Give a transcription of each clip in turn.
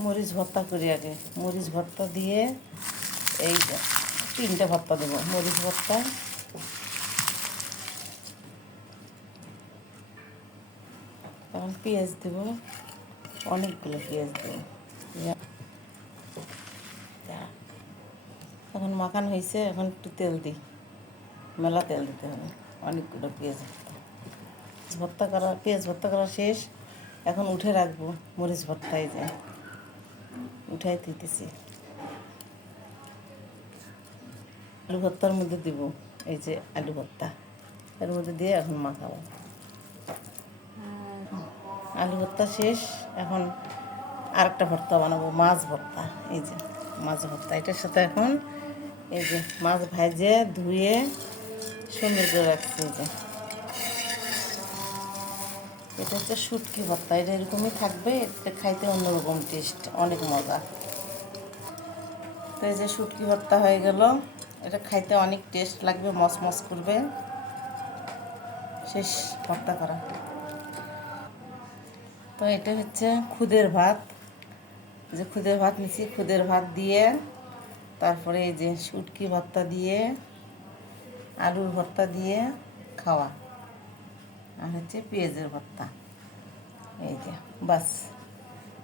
মরিচ ভর্তা করি আগে। মরিচ ভর্তা দিয়ে এই 3টে ভর্তা দেবো। মরিচ ভর্তা, তখন পেঁয়াজ দেবো, অনেকগুলো পেঁয়াজ দেবো। এখন মাখানো হয়েছে, এখন একটু তেল দিই, মেলা তেল দিতে হবে। অনেকগুলো পেঁয়াজ পেঁয়াজ ভর্তা করা শেষ। এখন উঠে রাখবো মরিচ ভর্তা। এই যে উঠাই দিতেছি, আলু ভর্তার মধ্যে দিব। এই যে আলু ভর্তা এর মধ্যে দিয়ে এখন মাখাবো। আলু ভর্তা শেষ, এখন আরেকটা ভর্তা বানাবো, মাছ ভর্তা। এই যে মাছ ভর্তা, এটার সাথে এখন এই যে মাছ ভাজে ধুয়ে সুন্দর করে রাখছি। এই যে এটা হচ্ছে শুটকি ভর্তা। এটা এরকমই থাকবে, এটা খাইতে অন্যরকম টেস্ট, অনেক মজা। তো এই যে শুটকি ভর্তা হয়ে গেল, এটা খাইতে অনেক টেস্ট লাগবে, মচমচ করবে। শেষ ভর্তা করা। তো এটা হচ্ছে খুদের ভাত, যে খুদের ভাত নিচ্ছি, খুদের ভাত দিয়ে তারপরে এই যে শুটকি ভর্তা দিয়ে, আলুর ভর্তা দিয়ে খাওয়া, আর হচ্ছে পেঁয়াজের ভর্তা। এই যে বাস,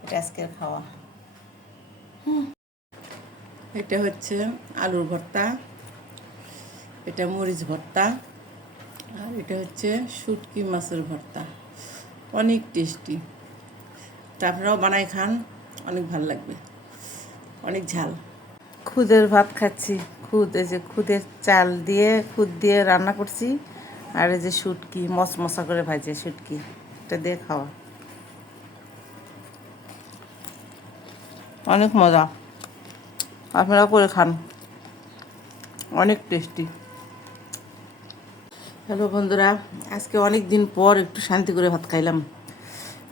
এটা আজকের খাওয়া। এটা হচ্ছে আলুর ভর্তা, এটা মরিচ ভর্তা, আর এটা হচ্ছে শুটকি মাছের ভর্তা। অনেক টেস্টি। তা আপনারাও বানাই খান, অনেক ভালো লাগবে, অনেক ঝাল। খুদের ভাত খাচ্ছি। খুদ, এই যে খুদের চাল দিয়ে, খুদ দিয়ে রান্না করছি। আর এই যে শুটকি মশমশা করে ভাজে শুটকি, এটা দিয়ে খাওয়া অনেক মজা। আপনারা করে খান, অনেক টেস্টি। হ্যালো বন্ধুরা, আজকে অনেক দিন পর একটু শান্তি করে ভাত খাইলাম।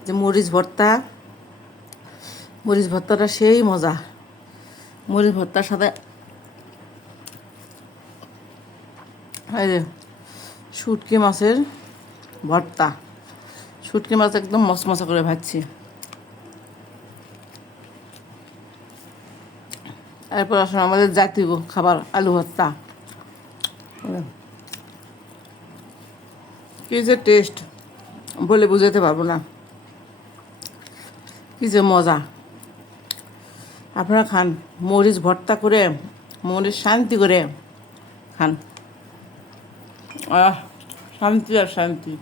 যে মরিচ ভর্তা, মরিচ ভর্তাটা সেই মজা। মরিচ ভর্তার সাথে এই যে শুটকি মাছের ভর্তা, শুটকি মাছ একদম মশমশা করে ভাজছি। এরপর আসলে আমাদের জাতীয় খাবার আলু ভর্তা। কি যে টেস্ট, বলে বুঝাতে পারবো না, কি যে মজা। আপনারা খান, মরিচ ভর্তা করে, মরিচ শান্তি করে খান। শান্তি আর শান্তি।